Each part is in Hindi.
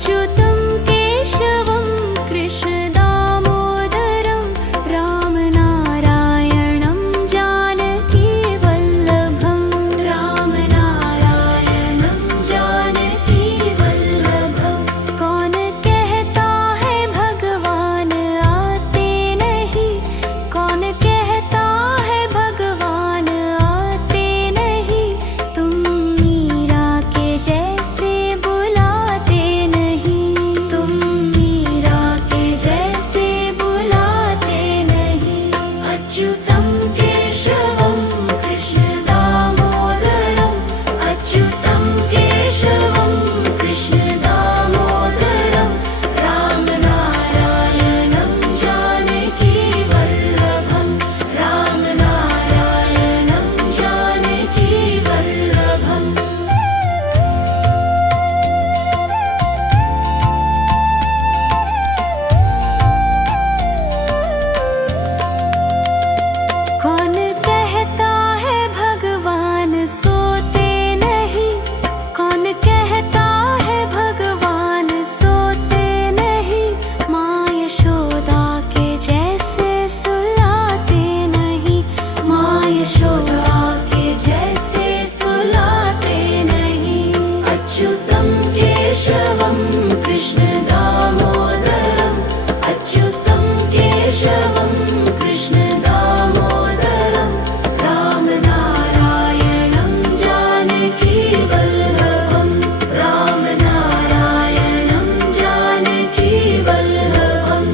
अच्युतं केशवं कृष्ण दामोदरं रामनारायणं जानकी वल्लभं रामनारायणं जानकी वल्लभं। कौन कहता है भगवान आते नहीं, कौन कहता है भगवान आते नहीं, तुम मीरा के जैसे बुलाते नहीं, तुम मीरा के जैसे बुलाते नहीं। अच्युतं केशवं कृष्ण दामोदरं अच्युतं केशवं कृष्ण दामोदरं रामनारायणं जानकी वल्लभं रामनारायणं जानकी वल्लभम्। कौन कहता है भगवान सोते नहीं, कौन कहता है भगवान सोते नहीं, माँ यशोदा के जैसे सुलाते नहीं, माँ यशोदा के जैसे सुलाते नहीं। अच्युतं केशवं कृष्ण दामोदरं अच्युतं केशवं कृष्ण दामोदरं रामनारायणं जानकी वल्लभं रामनारायणं जानकी वल्लभम्।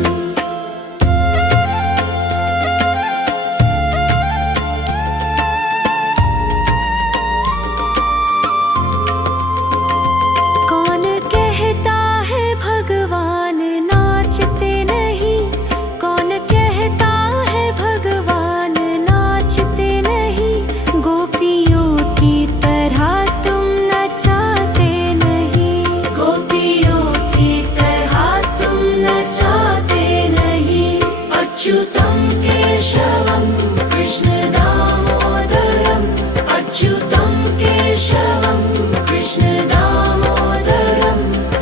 कौन कहता है भगवान नाचते नहीं, कौन कहता है भगवान नाचते नहीं, गोपियों की तरह तुम नचाते नहीं, गोपियों की तरह तुम नचाते नहीं। अच्युतं केशवं कृष्ण दामोदरं अच्युतं केशवं कृष्ण दामोदरं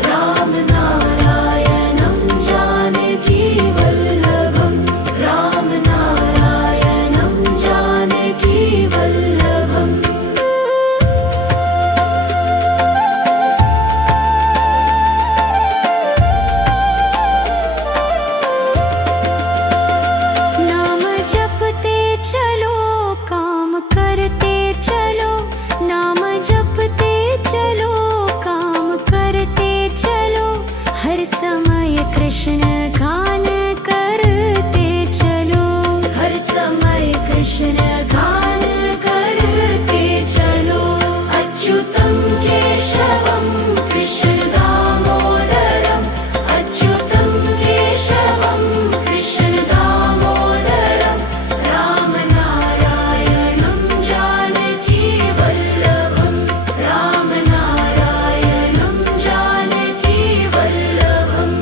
रामनारायणं जानकी वल्लभं रामनारायणं जानकी वल्लभम्। नाम जपते चलो काम करते चलो, नाम जपते चलो काम करते चलो, हर समय कृष्ण गान करते चलो, हर समय कृष्ण गान करते चलो। अच्युतं केशवं कृष्ण दामोदरं अच्युतं केशवं कृष्ण दामोदरं रामनारायणं जानकी वल्लभं रामनारायणं जानकी वल्लभम्।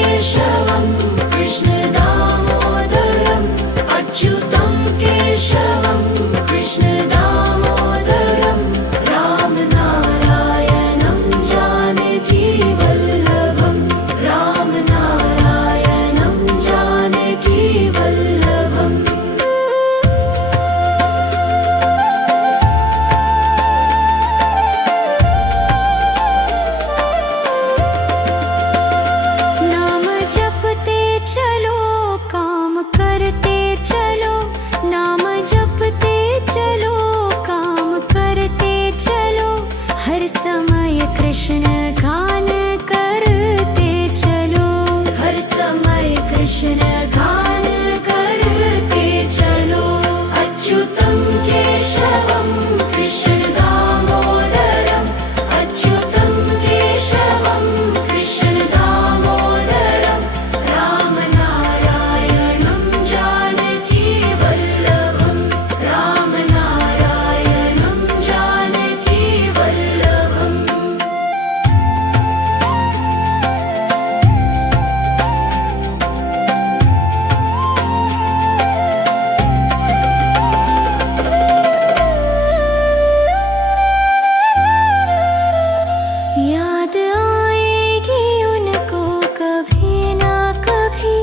केशवं कृष्ण दामोदरम् अच्युतं केशवं कृष्ण दामोदरम् राम नारायणं जानकी वल्लभम् राम नारायणं जानकी वल्लभम् नाम जपते चलो काम करते चलो नाम जपते चलो काम करते चलो हर समय कृष्ण गान करते चलो हर समय कृष्ण गान करते चलो अच्युतं केशवं कृष्ण दामोदरम् अच्युतं केशवं कृष्ण दामोदरम् राम नारायणं जानकी वल्लभम् राम नारायणं जानकी वल्लभम् याद आएगी उनको कभी ना कभी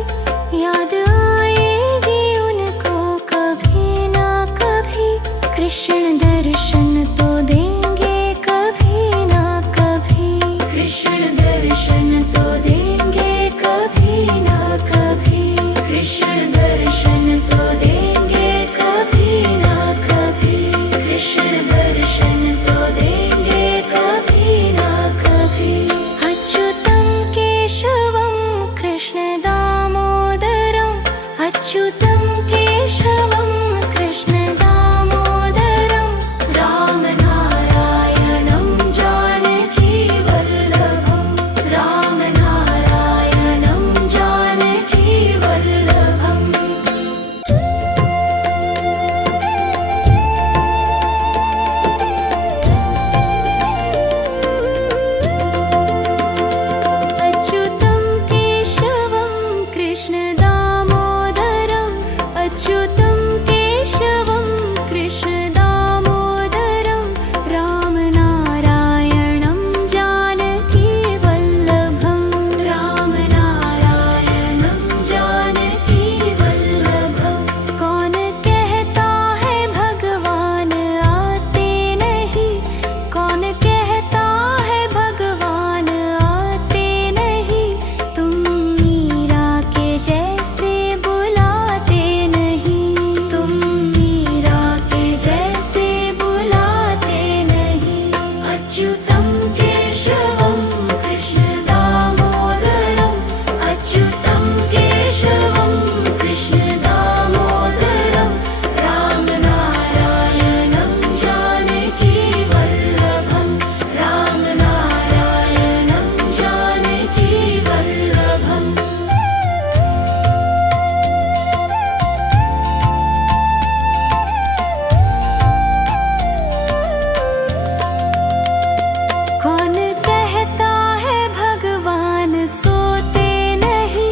याद आएगी उनको कभी ना कभी कृष्ण दर्शन तो देंगे कभी ना कभी कृष्ण दर्शन तो देंगे कभी ना कभी कृष्ण दर्शन तो देंगे कभी ना कभी कृष्ण दर्शन तो देंगे कभी ना कभी अच्युतं केशवं कृष्ण दामोदरम् अच्युतं केशवं कृष्ण दामोदरम् राम नारायणं जानकी वल्लभम् राम नारायणं जानकी वल्लभम् अच्युतं केशवं कृष्ण दामोदरम् अच्युतं केशवं कृष्ण दामोदरम् राम नारायणं जानकी वल्लभम् राम नारायणं जानकी वल्लभम् कौन कहता है भगवान आते नहीं कौन कहता है भगवान आते नहीं तुम मीरा के जैसे बुलाते नहीं तुम मीरा के जैसे बुलाते नहीं अच्युतं केशवं कृष्ण दामोदरम् अच्युतं केशवं कृष्ण दामोदरम् राम नारायणं जानकी वल्लभम् राम नारायणं जानकी वल्लभम् कौन कहता है भगवान सोते नहीं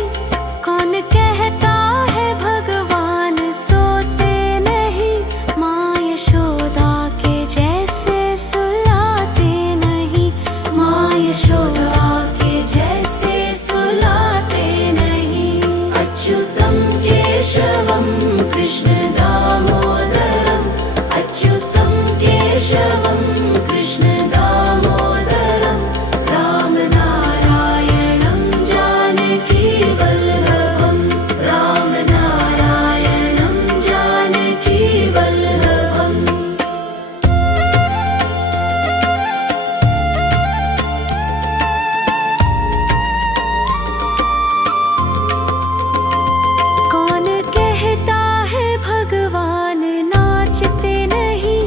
कौन कहता है भगवान सोते नहीं माँ यशोदा के जैसे सुलाते नहीं माँ यशोदा के जैसे सुलाते नहीं अच्युतं केशवं कृष्ण दामोदरम् अच्युतं केशवं कृष्ण दामोदरम् राम नारायणं जानकी वल्लभम् राम नारायणं जानकी वल्लभम् कौन कहता है भगवान नाचते नहीं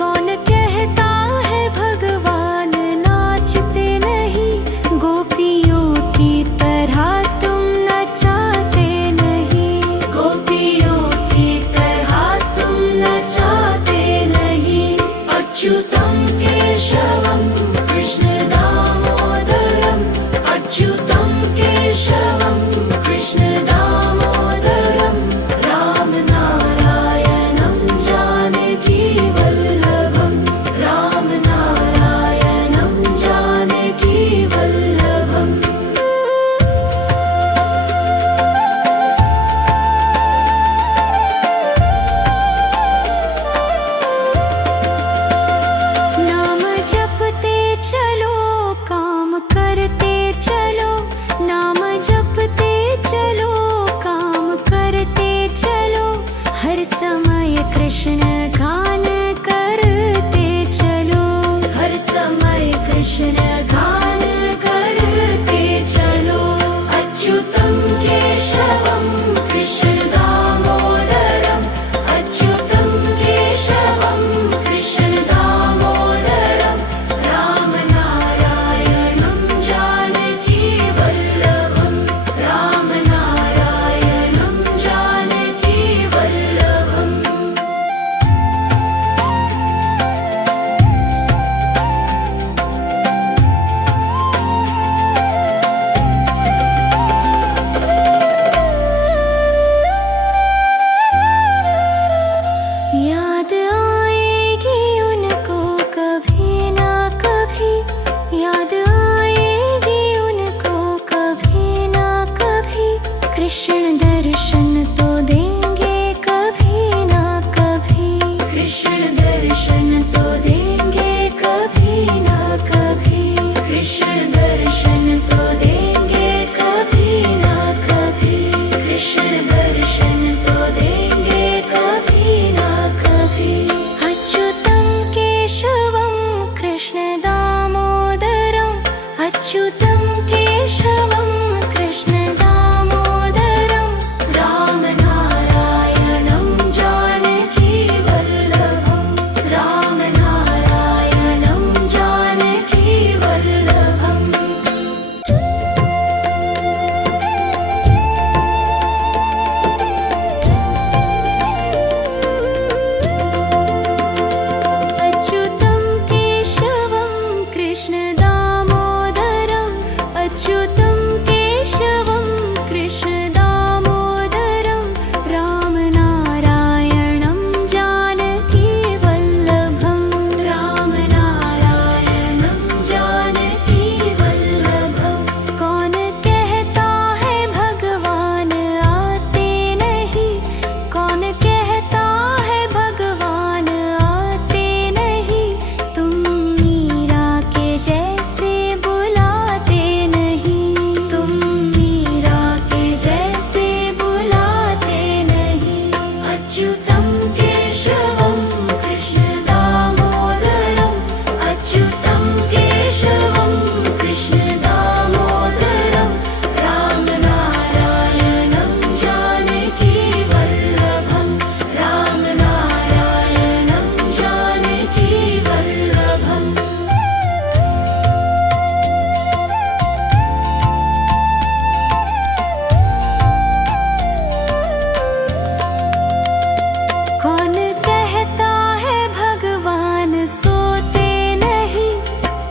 कौन कहता है भगवान नाचते नहीं गोपियों की तरह तुम नचाते नहीं गोपियों की तरह तुम नचाते नहीं अच्युतं केशवं कृष्ण दामोदरम् अच्युतं केशवं कृष्ण दर्शन तो देंगे कभी ना कभी, कृष्ण दर्शन तो देंगे कभी ना कभी, कृष्ण दर्शन तो देंगे कभी ना कभी, कृष्ण दर्शन तो देंगे कभी ना कभी। अच्युतं केशवं कृष्ण दामोदरम्, अच्युतं केशवं कृष्ण दामोदरं, राम नारायणं जानकी वल्लभं, राम नारायणं जानकी वल्लभम्। अच्युतं केशवं कृष्ण दामोदरम्, अच्युतं केशवं कृष्ण दामोदरं, राम नारायणं जानकी वल्लभं, राम नारायणं जानकी वल्लभं। कौन कहता है भगवान आते नहीं, कौन कहता है भगवान आते नहीं, तुम मीरा के जैसे बुलाते नहीं, तुम मीरा के जैसे बुलाते नहीं। अच्युतं केशवं कृष्ण दामोदरम्, अच्युतं केशवं कृष्ण दामोदरं, राम नारायणं जानकी वल्लभं, राम नारायणं जानकी वल्लभम्। कौन कहता है भगवान सोते नहीं,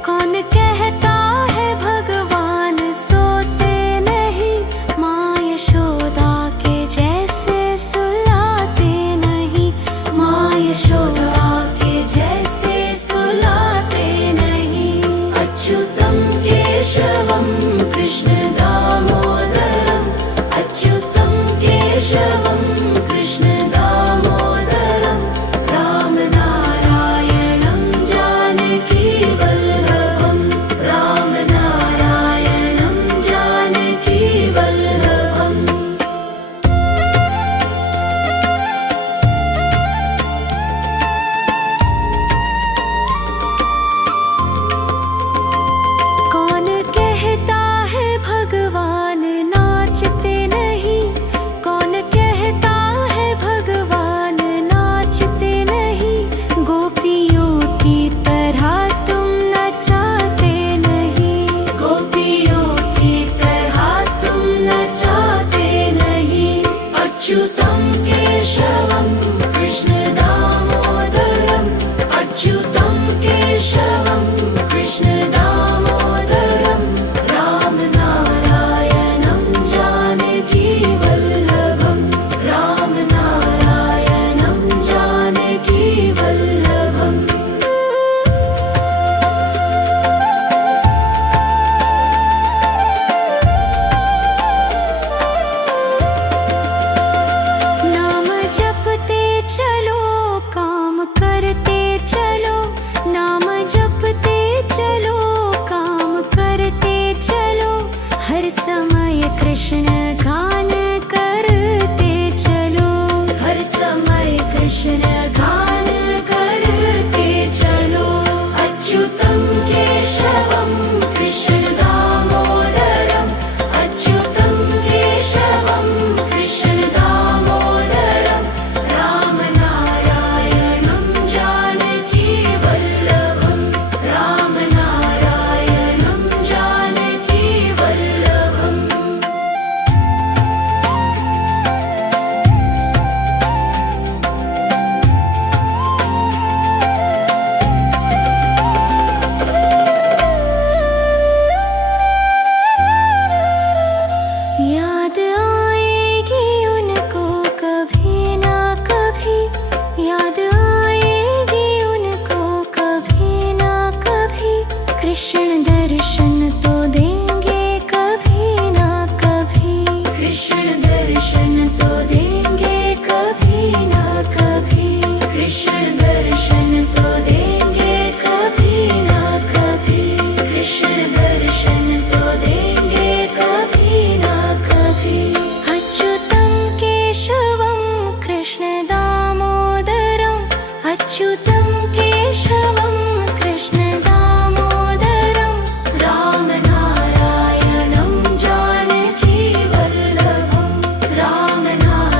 कौन कहता है भगवान सोते नहीं, माँ यशोदा के जैसे सुलाते नहीं, माँ यशोदा के जैसे सुलाते नहीं। अच्युतं केशवं कृष्ण दामोदरम्, अच्युतं केशवं कृष्ण दामोदरं, राम नारायणं जानकी वल्लभं, राम नारायणं जानकी वल्लभम्। कौन कहता है भगवान नाचते नहीं, कौन कहता है भगवान नाचते नहीं, गोपियों की तरह तुम नचाते नहीं, गोपियों की तरह तुम नचाते नहीं। अच्युतं केशवं कृष्ण दामोदरम्, अच्युतं केशवं कृष्ण दामोदरं, राम नारायणं जानकी वल्लभं, राम नारायणं जानकी वल्लभम्। कृष्ण दर्शन तो देंगे कभी ना कभी, कृष्ण दर्शन तो देंगे कभी ना कभी, कृष्ण दर्शन तो देंगे कभी ना कभी। अच्युतं केशवं कृष्ण दामोदरम्, अच्युतं केशवं कृष्ण दामोदरं, रामनारायणं जानकी वल्लभं, रामनारायणं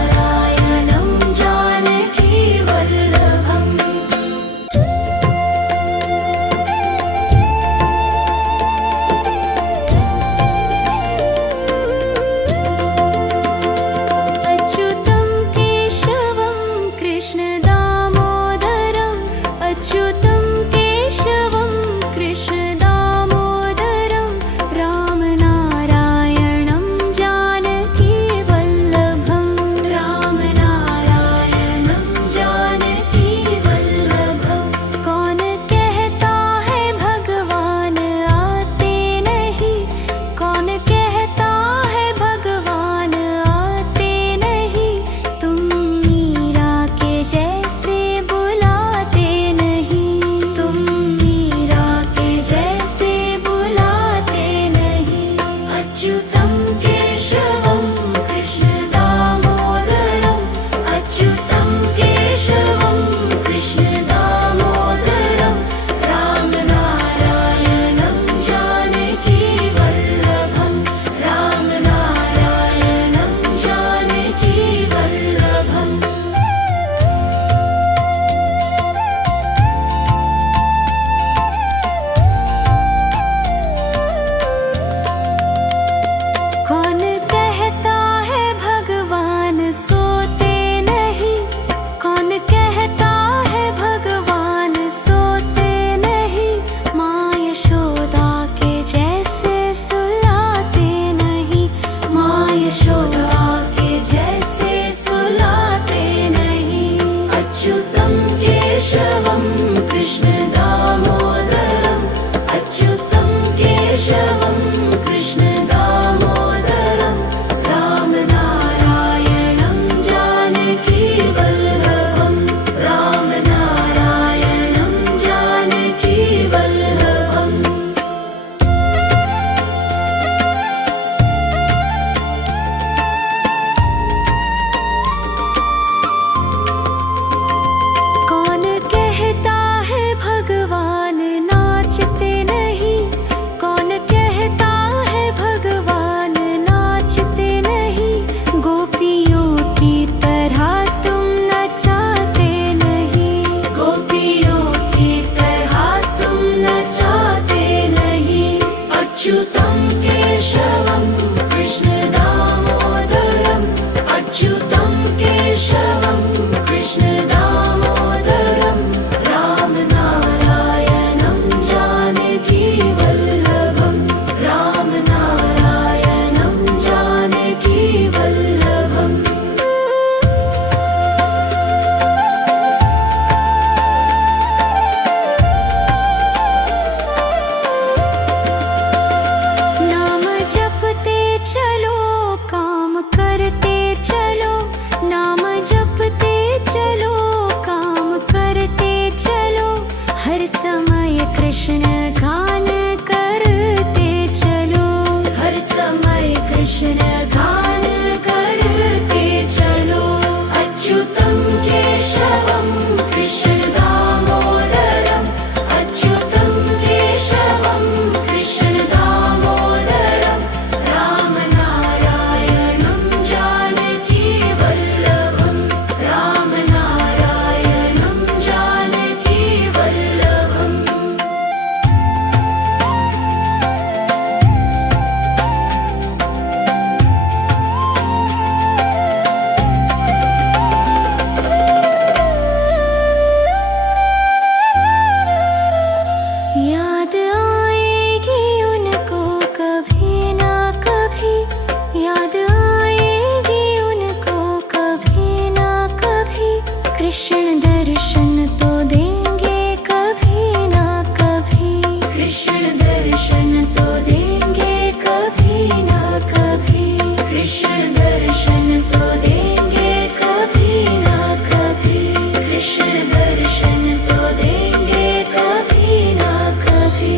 दर्शन तो देंगे कभी ना कभी, कृष्ण दर्शन तो देंगे कभी ना कभी।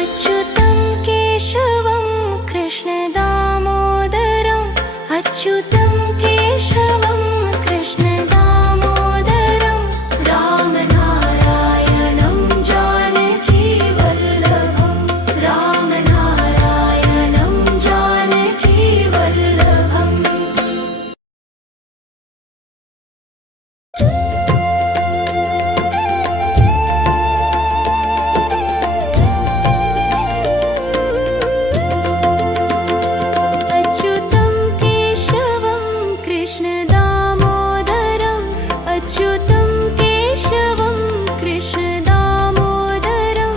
अच्युतं केशवं कृष्ण दामोदरं, अच्युतं केशवं कृष्ण दामोदरं, राम नारायणं जानकी वल्लभं, राम नारायणं जानकी वल्लभम्। अच्युतं केशवं कृष्ण दामोदरं, अच्युतं केशवं कृष्ण दामोदरं,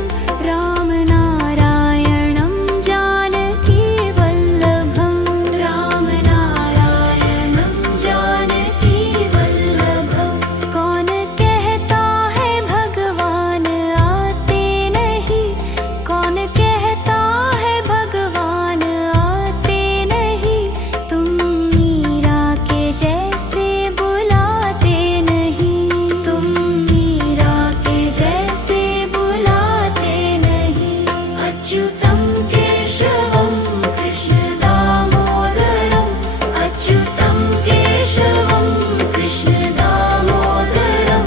राम नारायणं जानकी वल्लभं, राम नारायणं जानकी वल्लभं। कौन कहता है भगवान आते नहीं, कौन कहता है भगवान आते नहीं, तुम मीरा के जैसे बुलाते नहीं, तुम मीरा के जैसे बुलाते नहीं। अच्युतं केशवं कृष्ण दामोदरं, अच्युतं केशवं कृष्ण दामोदरं,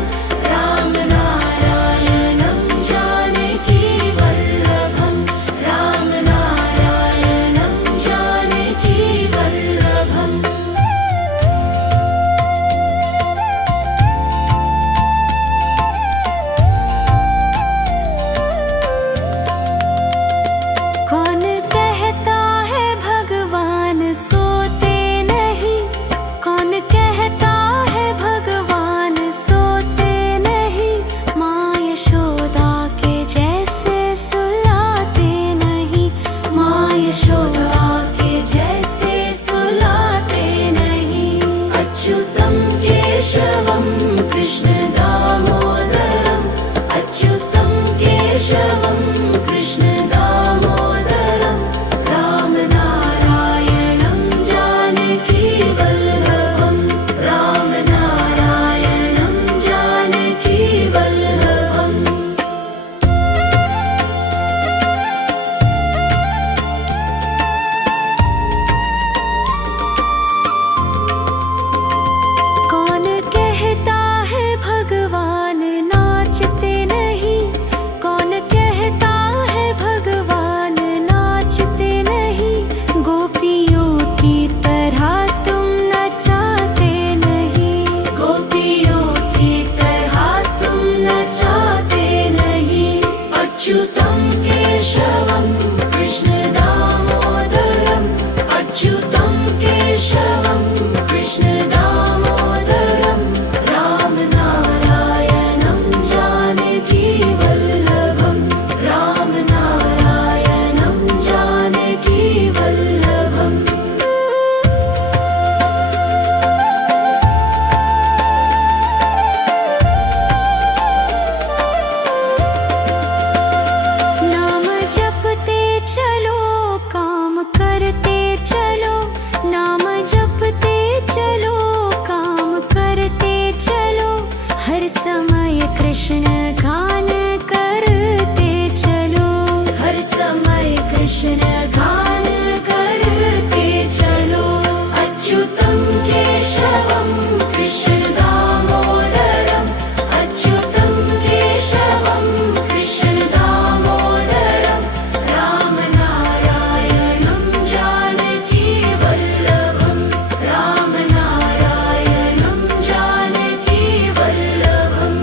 राम नारायणं जानकी वल्लभं, राम नारायणं जानकी वल्लभम्। कौन कहता है भगवान सोते नहीं, कौन कहता है भगवान सोते नहीं, माँ यशोदा के जैसे सुलाते नहीं, माँ यशोदा के जैसे सुलाते नहीं। अच्युतं केशवं कृष्ण दामोदरं, अच्युतं केशवं कृष्ण दामोदरं, राम नारायणं जानकी वल्लभं, राम नारायणं जानकी वल्लभम्। कौन कहता है भगवान नाचते नहीं, कौन कहता है भगवान नाचते नहीं, गोपियों की तरह तुम नचाते नहीं, गोपियों की तरह तुम नचाते नहीं। अच्युतं केशवं कृष्ण दामोदरं, अच्युतं केशवं कृष्ण दामोदरं, राम नारायणं जानकी वल्लभं, राम नारायणं जानकी वल्लभम्। नाम जपते चलो काम करते चलो, नाम जपते चलो काम करते चलो, हर समय कृष्ण गान करते चलो, हर समय कृष्ण गान करते चलो। अच्युतं केशवं कृष्ण दामोदरं, अच्युतं केशवं कृष्ण दामोदरं, राम नारायणं जानकी वल्लभं, राम नारायणं जानकी वल्लभम्।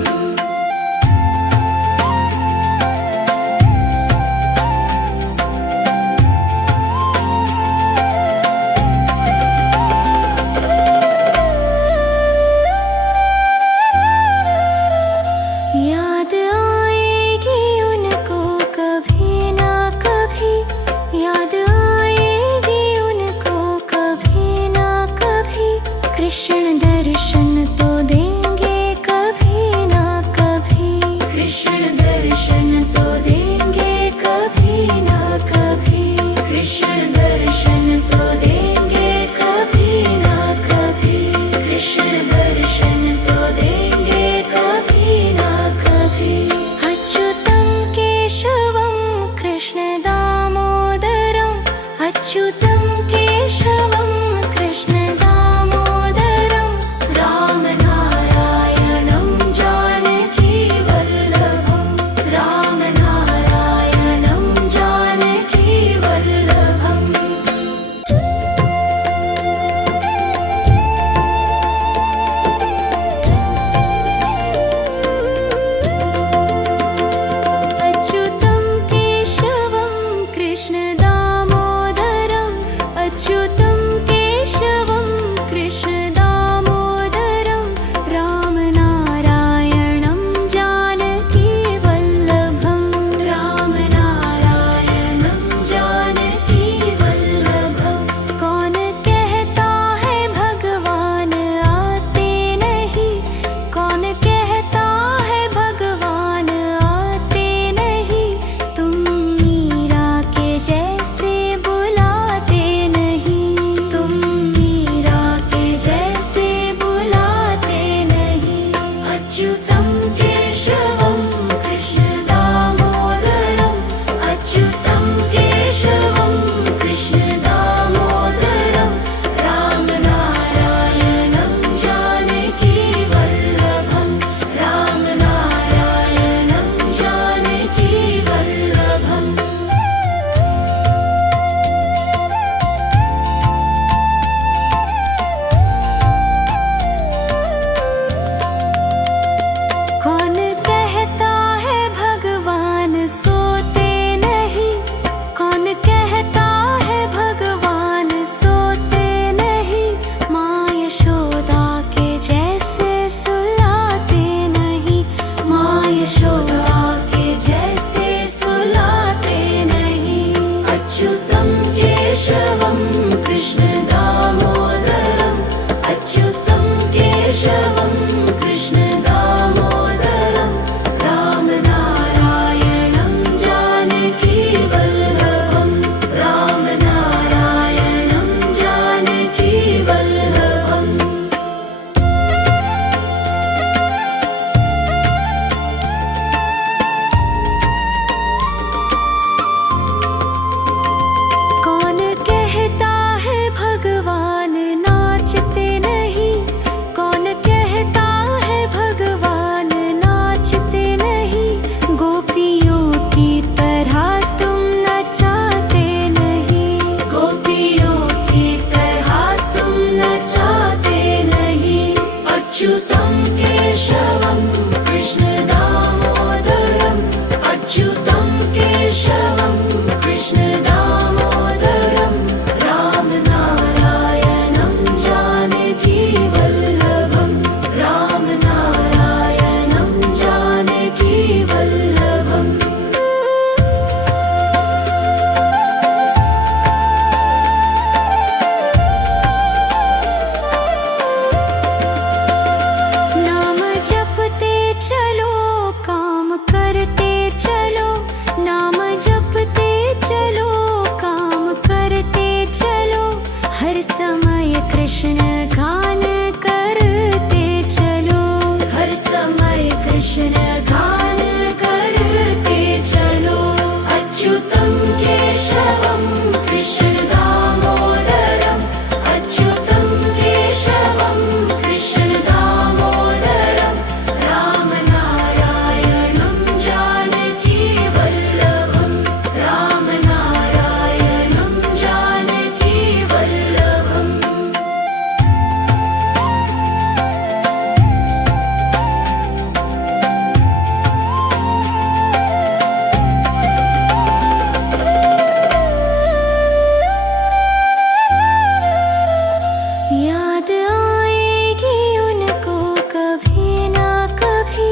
अच्युतं केशवं कृष्ण दामोदरम् अच्युतं केशवं कृष्ण दामोदरं राम नारायणं जानकी वल्लभं राम नारायणं जानकी वल्लभम् नाम जपते चलो काम करते चलो नाम जपते चलो काम करते चलो हर समय कृष्ण गान करते चलो हर समय कृष्ण गान करते चलो अच्युतं केशवं कृष्ण दामोदरम् अच्युतं केशवं कृष्ण दामोदरं राम नारायणं जानकी वल्लभं राम नारायणं जानकी वल्लभम् याद आएगी उनको कभी ना कभी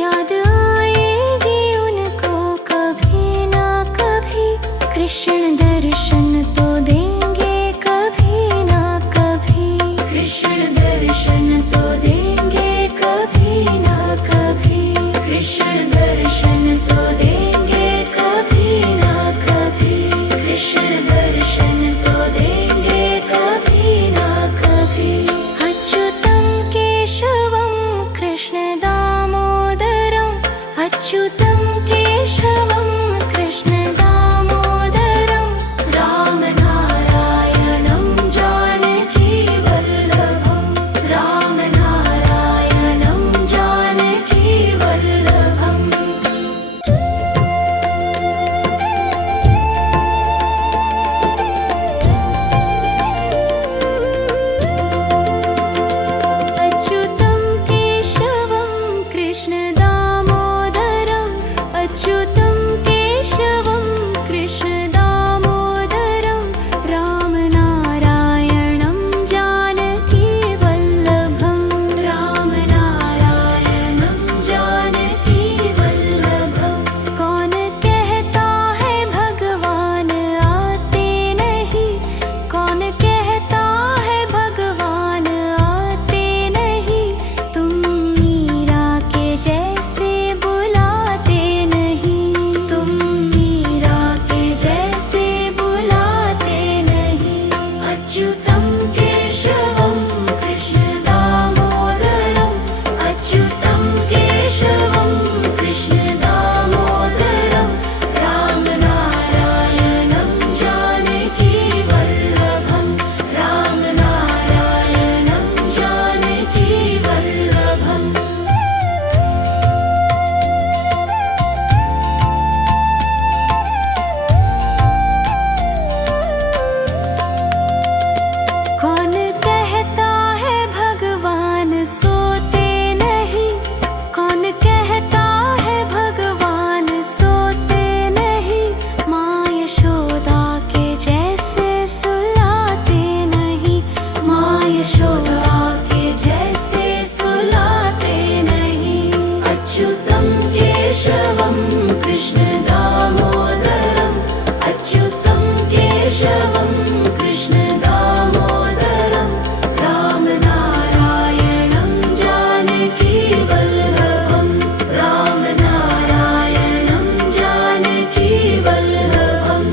याद आएगी उनको कभी ना कभी कृष्ण दर्शन तो देंगे कभी ना कभी कृष्ण दर्शन तो देंगे कभी ना कभी कृष्ण दर्शन तो देंगे कभी ना कभी कृष्ण दर्शन तो देंगे कभी ना कभी अच्युतं केशवं कृष्ण दामोदरम् अच्युतं केशवं कृष्ण दामोदरं राम नारायणं जानकी वल्लभं राम नारायणं जानकी वल्लभम् अच्युतं केशवं कृष्ण दामोदरम् अच्युतं केशवं कृष्ण दामोदरं राम नारायणं जानकी वल्लभं राम नारायणं जानकी वल्लभं कौन कहता है भगवान आते नहीं कौन कहता है भगवान आते नहीं तुम मीरा के जैसे बुलाते नहीं तुम मीरा के जैसे बुलाते नहीं अच्युतं केशवं कृष्ण दामोदरम् अच्युतं केशवं कृष्ण दामोदरं राम नारायणं जानकी वल्लभं राम नारायणं जानकी वल्लभम् कौन कहता है भगवान सोते नहीं कौन कहता है भगवान सोते नहीं माँ यशोदा के जैसे सुलाते नहीं माँ यशोदा के जैसे सुलाते नहीं अच्युतं केशवं कृष्ण दामोदरम् अच्युतं केशवं कृष्ण दामोदरं राम नारायणं जानकी वल्लभं राम नारायणं जानकी वल्लभम्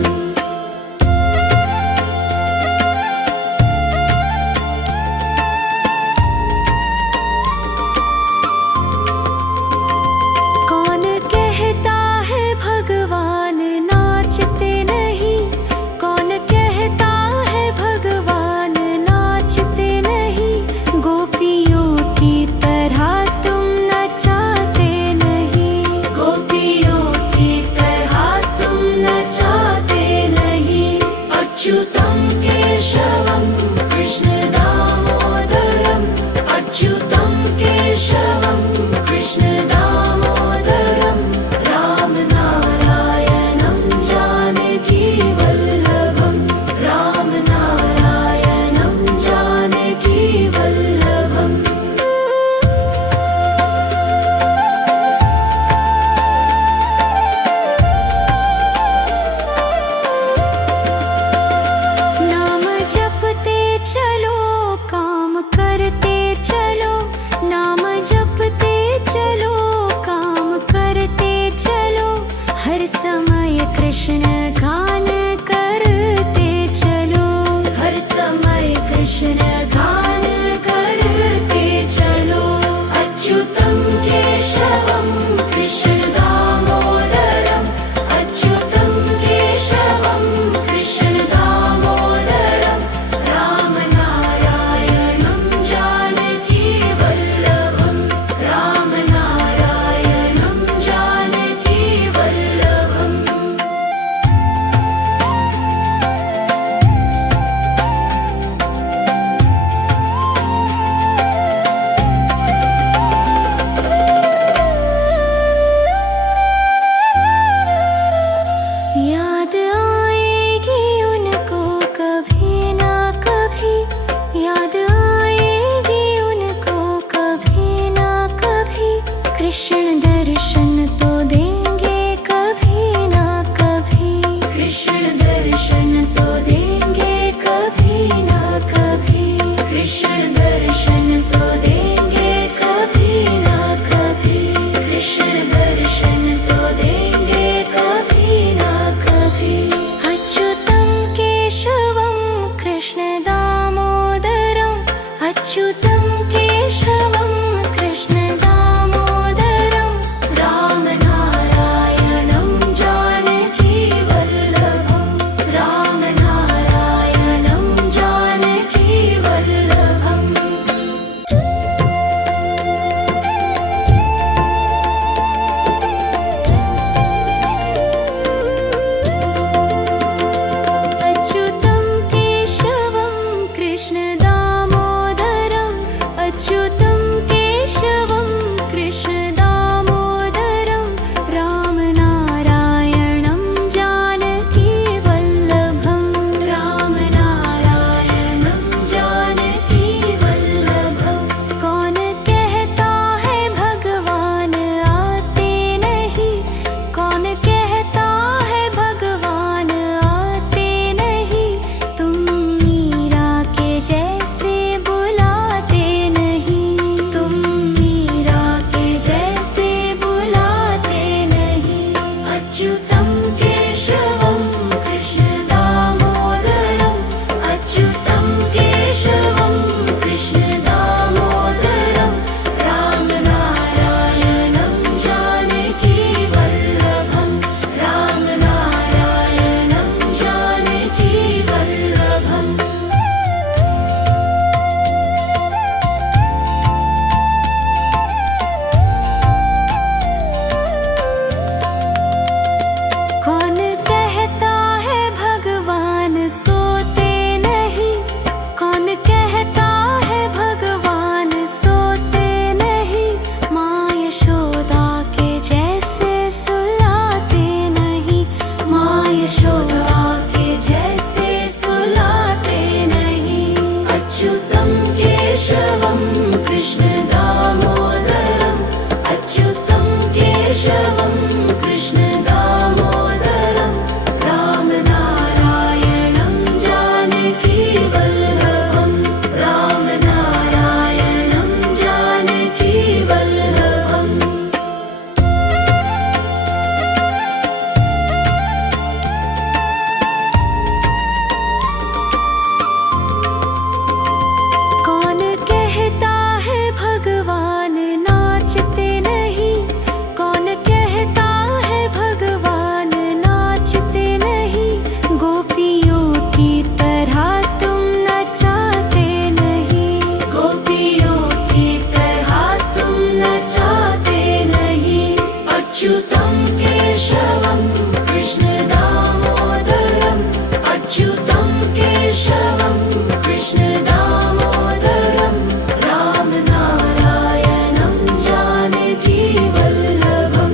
अच्युतं केशवं कृष्ण दामोदरं रामनारायणं जानकी वल्लभं रामनारायणं जानकी वल्लभम् अच्युतं केशवं कृष्ण अच्युतं केशवं कृष्ण दामोदरं रामनारायणं जानकी वल्लभं रामनारायणं जानकी वल्लभं कौन कहता है भगवान आते नहीं कौन कहता है भगवान आते नहीं तुम मीरा के जैसे बुलाते अच्युतं केशवं कृष्ण दामोदरं अच्युतं केशवं कृष्ण दामोदरं रामनारायणं जानकी वल्लभं रामनारायणं जानकी वल्लभम् कौन कहता है भगवान सोते नहीं कौन कहता है भगवान सोते नहीं माँ यशोदा के जैसे सुलाते नहीं माँ यशोदा के जैसे सुलाते नहीं अच्युतं केशवं कृष्ण दामोदरं अच्युतं केशवं कृष्ण दामोदरं रामनारायणं जानकी वल्लभं रामनारायणं जानकी वल्लभम् कौन कहता है भगवान नाचते नहीं कौन कहता है भगवान नाचते नहीं गोपियों की तरह तुम नचाते नहीं गोपियों की तरह तुम नचाते नहीं अच्युतं केशवं कृष्ण दामोदरं अच्युतं केशवं कृष्ण दामोदरं रामनारायणं जानकी वल्लभं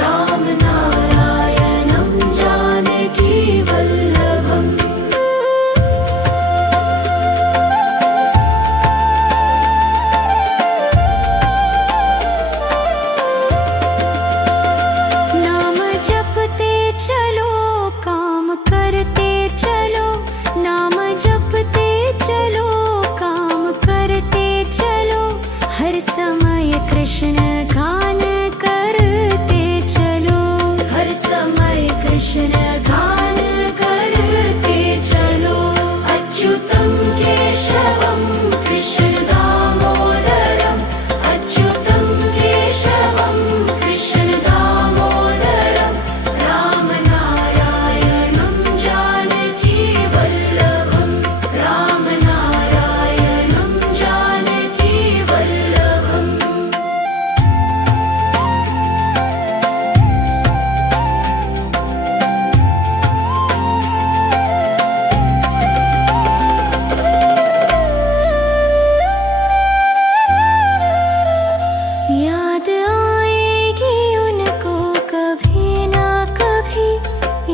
रामनारायणं जानकी वल्लभम् नाम जपते चलो काम करते चलो नाम जपते चलो काम करते चलो हर समय कृष्ण गान करते चलो हर समय कृष्ण गान करते चलो अच्युतं केशवं कृष्ण दामोदरं अच्युतं केशवं कृष्ण दामोदरं रामनारायणं जानकी वल्लभं रामनारायणं जानकी वल्लभम् याद आएगी उनको कभी ना कभी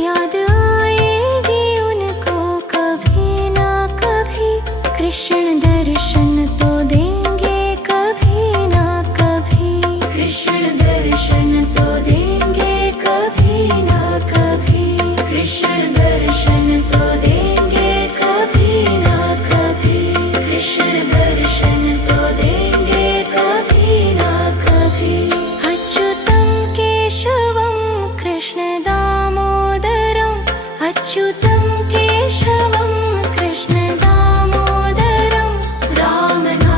याद आएगी उनको कभी ना कभी कृष्ण दर्शन तो देंगे कभी ना कभी कृष्ण दर्शन तो देंगे कभी ना कभी कृष्ण दर्शन तो देंगे कभी ना कभी कृष्ण दर्शन तो देंगे कभी ना कभी अच्युतं केशवं कृष्ण दामोदरं अच्युतं केशवं कृष्ण दामोदरं रामनारायणं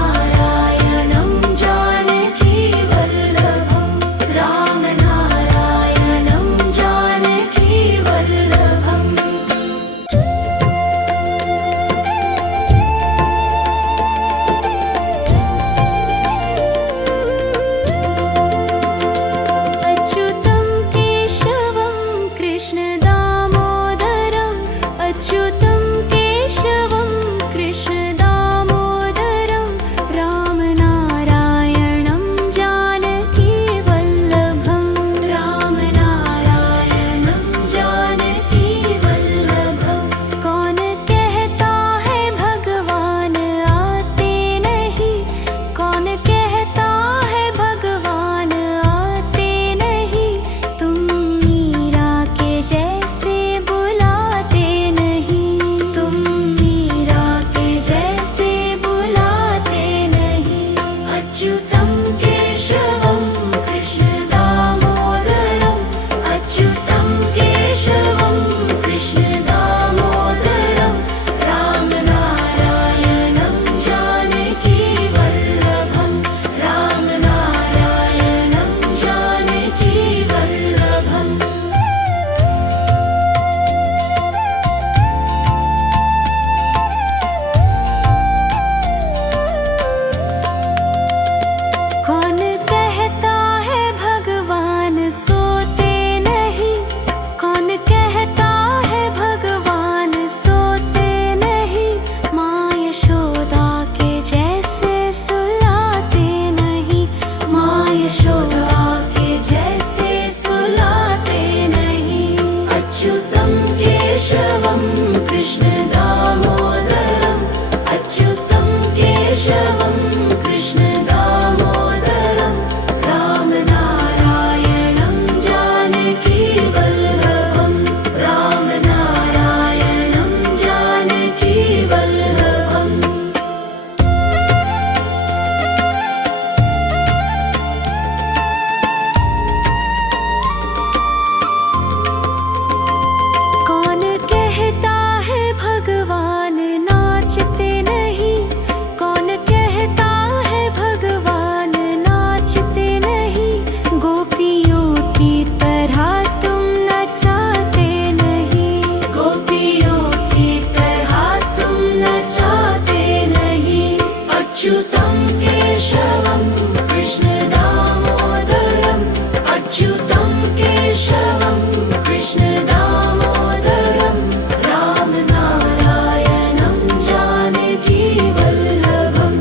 केशवं कृष्ण दामोदरं रामनारायणं जानकी वल्लभं रामनारायणं जानकी वल्लभम् कौन कहता है भगवान नाचते नहीं कौन कहता है भगवान नाचते नहीं गोपियों की तरह तुम नचाते नहीं गोपियों की तरह तुम नचाते नहीं अच्युतं केशवं कृष्ण दामोदरम् अच्युतं केशवं कृष्ण दामोदरं रामनारायणं जानकी वल्लभं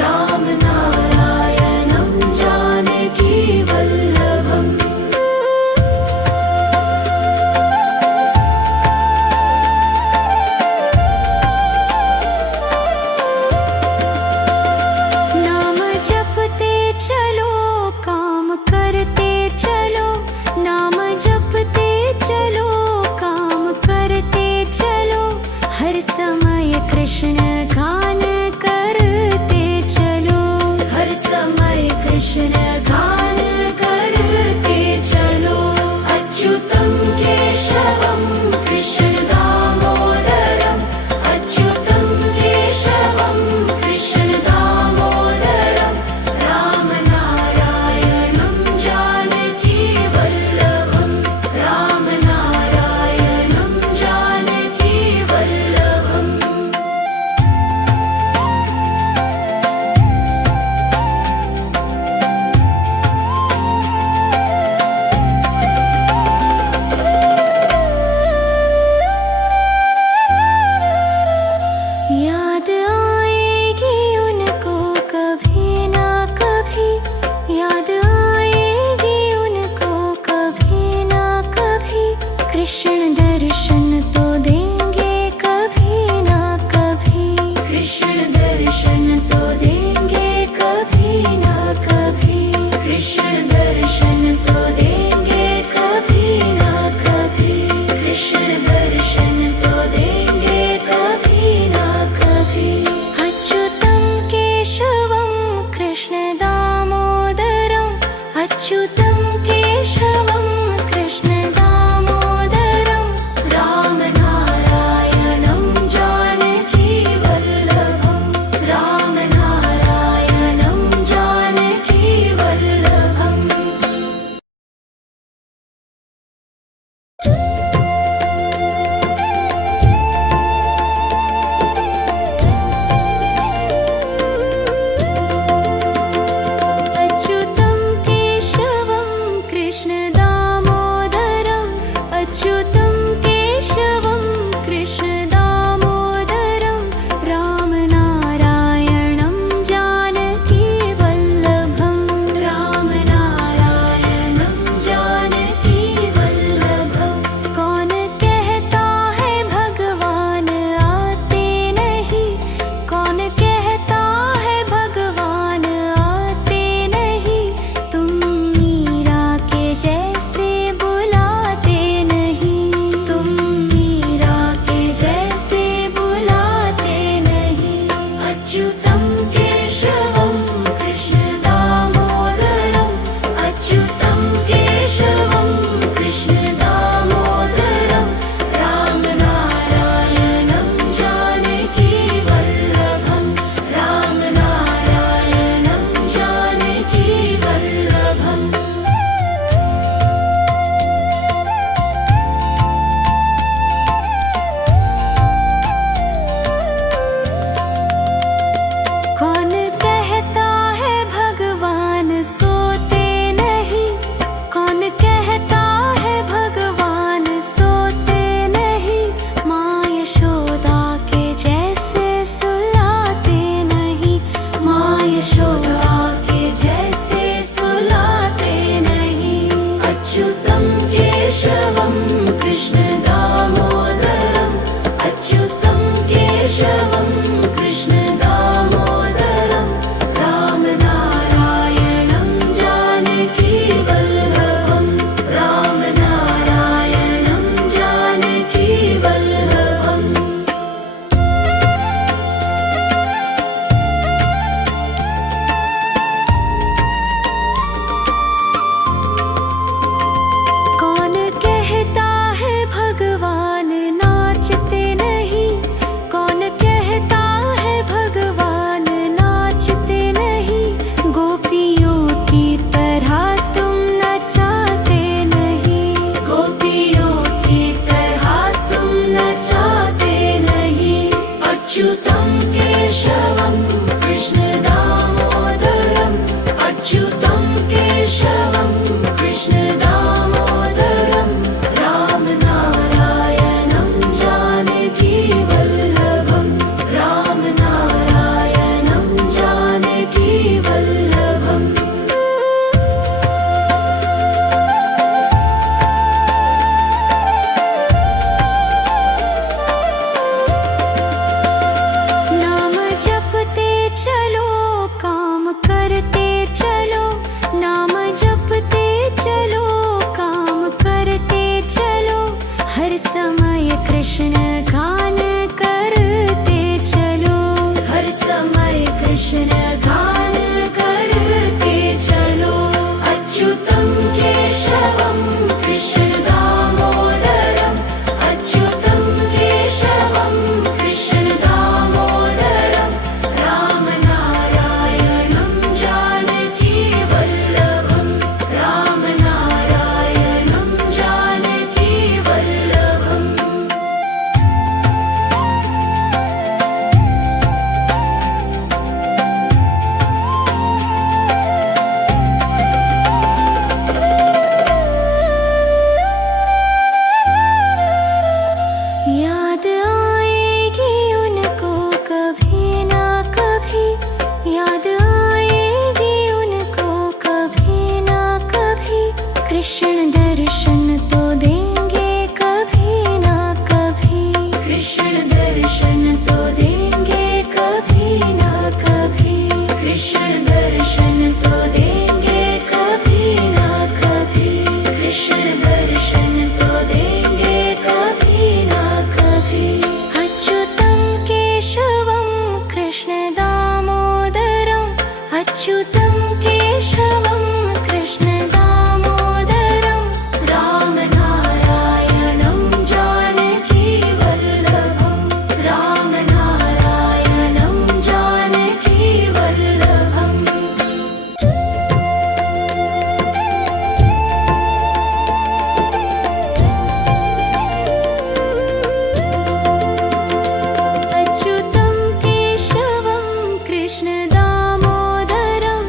रामनारायणं जानकी वल्लभम् नाम जपते चलो काम करते चलो नाम जपते चलो काम करते चलो हर समय कृष्ण गान करते चलो हर समय कृष्ण गान करते चलो अच्युतं केशवं कृष्ण दामोदरम् अच्युतं केशवं कृष्ण दामोदरं रामनारायणं जानकी वल्लभं रामनारायणं जानकी वल्लभम् याद आएगी उनको कभी ना कभी याद आएगी उनको कभी ना कभी कृष्ण दर्शन तो देंगे कभी ना कभी कृष्ण दर्शन तो देंगे कभी ना कभी कृष्ण दर्शन तो देंगे कभी ना कभी कृष्ण दर्शन तो देंगे कभी ना कभी अच्युतं केशवं कृष्ण दामोदरम् अच्युतं केशवं कृष्ण दामोदरं रामनारायणं जानकी वल्लभं रामनारायणं जानकी वल्लभम् अच्युतं केशवं कृष्ण दामोदरम् अच्युतं केशवं कृष्ण दामोदरं रामनारायणं जानकी वल्लभं रामनारायणं जानकी वल्लभम् कौन कहता है भगवान आते नहीं कौन कहता है भगवान आते नहीं तुम मीरा के जैसे बुलाते नहीं तुम मीरा के जैसे बुलाते नहीं अच्युतं केशवं कृष्ण दामोदरम् अच्युतं केशवं कृष्ण दामोदरं रामनारायणं जानकी वल्लभं रामनारायणं जानकी वल्लभम् कौन कहता है भगवान सोते नहीं कौन कहता है भगवान सोते नहीं माँ यशोदा के जैसे सुलाते नहीं माँ यशोदा के जैसे सुलाते नहीं अच्युतं केशवं कृष्ण दामोदरम् अच्युतं केशवं कृष्ण दामोदरं अच्युतं केशवं कृष्ण दामोदरं रामनारायणं जानकी वल्लभं रामनारायणं जानकी वल्लभम् अच्युतं केशवं कृष्ण दामोदरं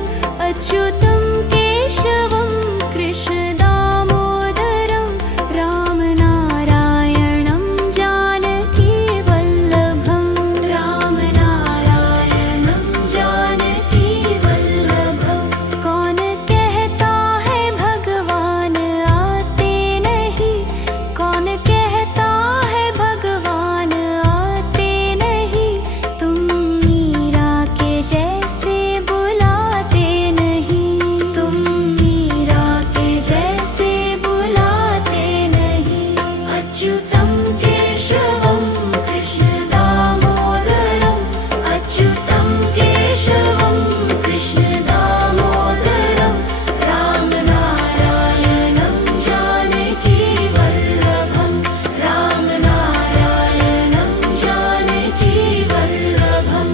अच्युतं केशवं कृष्ण दामोदरं रामनारायणं जानकी वल्लभं रामनारायणं जानकी वल्लभं कौन कहता है भगवान आते नहीं कौन कहता है भगवान आते नहीं तुम मीरा के जैसे बुलाते नहीं तुम मीरा के जैसे बुलाते नहीं अच्युतं केशवं कृष्ण दामोदरं अच्युतं केशवं कृष्ण दामोदरं रामनारायणं जानकी वल्लभं रामनारायणं जानकी वल्लभम्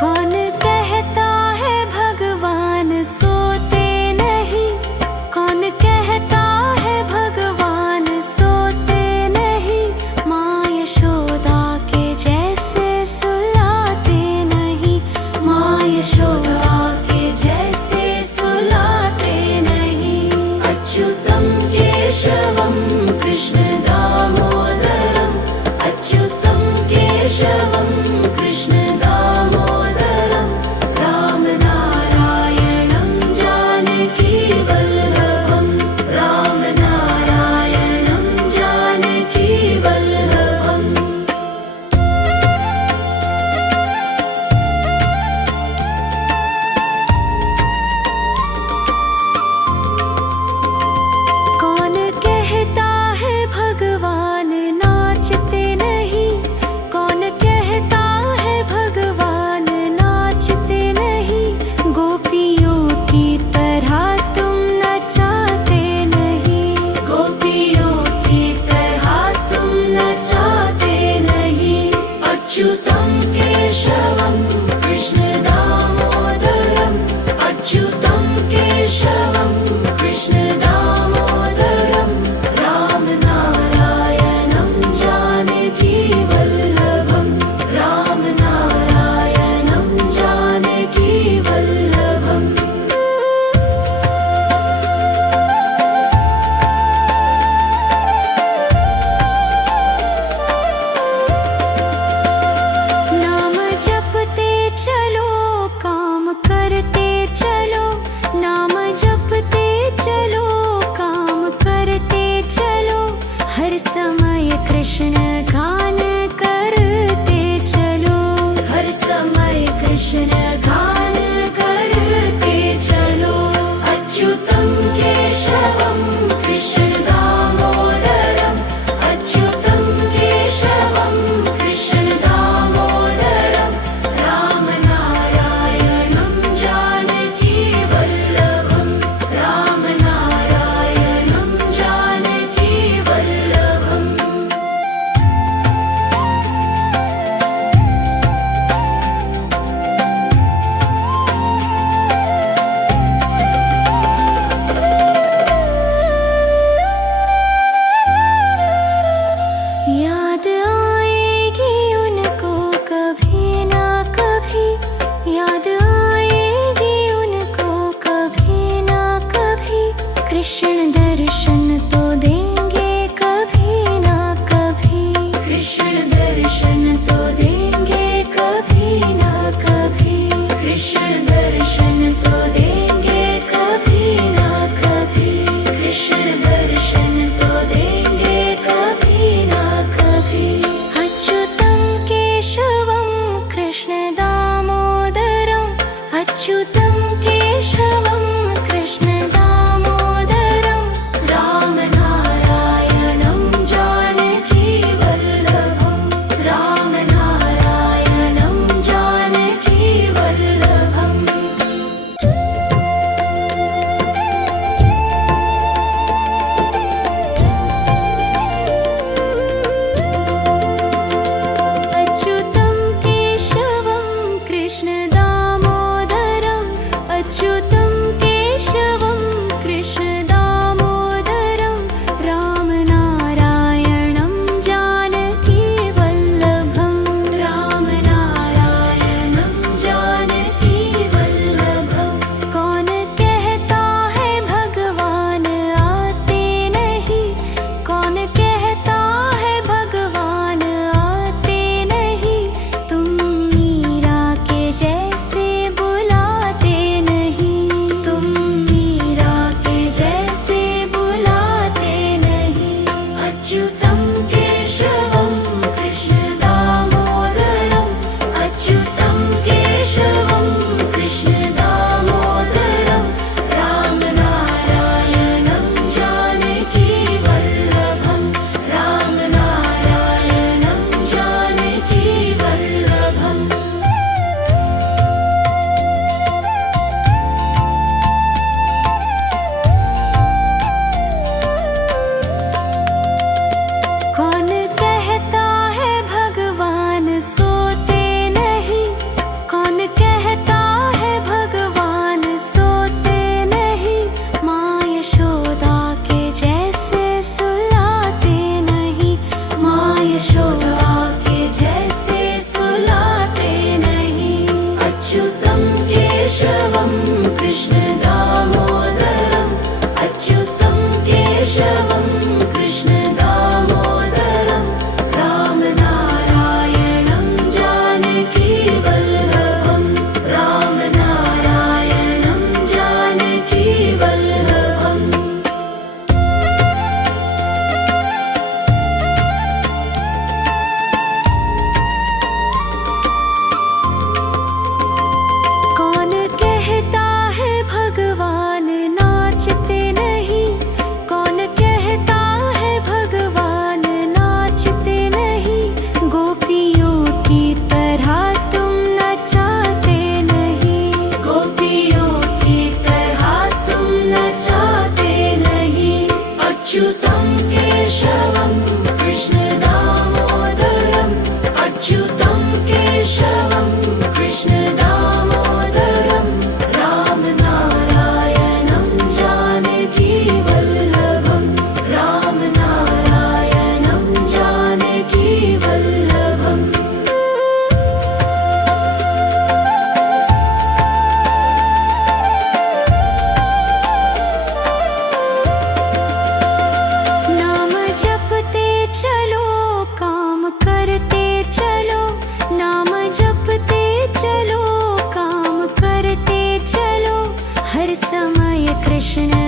कौन कहता है भगवान सोते नहीं कौन कहता है भगवान सोते नहीं माँ यशोदा के जैसे सुलाते नहीं माँ यशोदा के जैसे सुलाते नहीं अच्युतं केशवं कृष्ण दामोदरं अच्युतं केशवं कृष्ण दामोदरं रामनारायणं जानकी वल्लभं रामनारायणं जानकी वल्लभम् कौन कहता है भगवान नाचते नहीं कौन कहता है भगवान नाचते नहीं गोपियों की तरह तुम नचाते नहीं गोपियों की तरह तुम नचाते नहीं अच्युतं केशवं कृष्ण दामोदरं अच्युतं केशवं कृष्ण दामोदरं रामनारायणं जानकी वल्लभं रामनारायणं जानकी वल्लभम् नाम जपते चलो काम करते चलो नाम जपते चलो काम करते चलो हर समय कृष्ण गान करते चलो हर समय कृष्ण गान करते चलो अच्युतं केशवं कृष्ण दामोदरं अच्युतं केशवं कृष्ण दामोदरं रामनारायणं जानकी वल्लभं रामनारायणं जानकी वल्लभम् याद आएगी उनको कभी ना कभी याद आएगी उनको कभी ना कभी कृष्ण दर्शन तो देंगे कभी ना कभी कृष्ण दर्शन तो देंगे कभी ना कभी कृष्ण दर्शन तो देंगे कभी ना कभी कृष्ण दर्शन तो देंगे कभी ना कभी अच्युतं केशवं कृष्ण दामोदरं अच्युतं केशवं कृष्ण दामोदरं रामनारायणं अच्युतं केशवं कृष्ण दामोदरम् अच्युतं केशवं कृष्ण दामोदरं राम नारायणं जानकी वल्लभं राम नारायणं जानकी वल्लभम् नाम जपते चलो काम करते चलो नाम जपते चलो काम करते चलो हर समय कृष्ण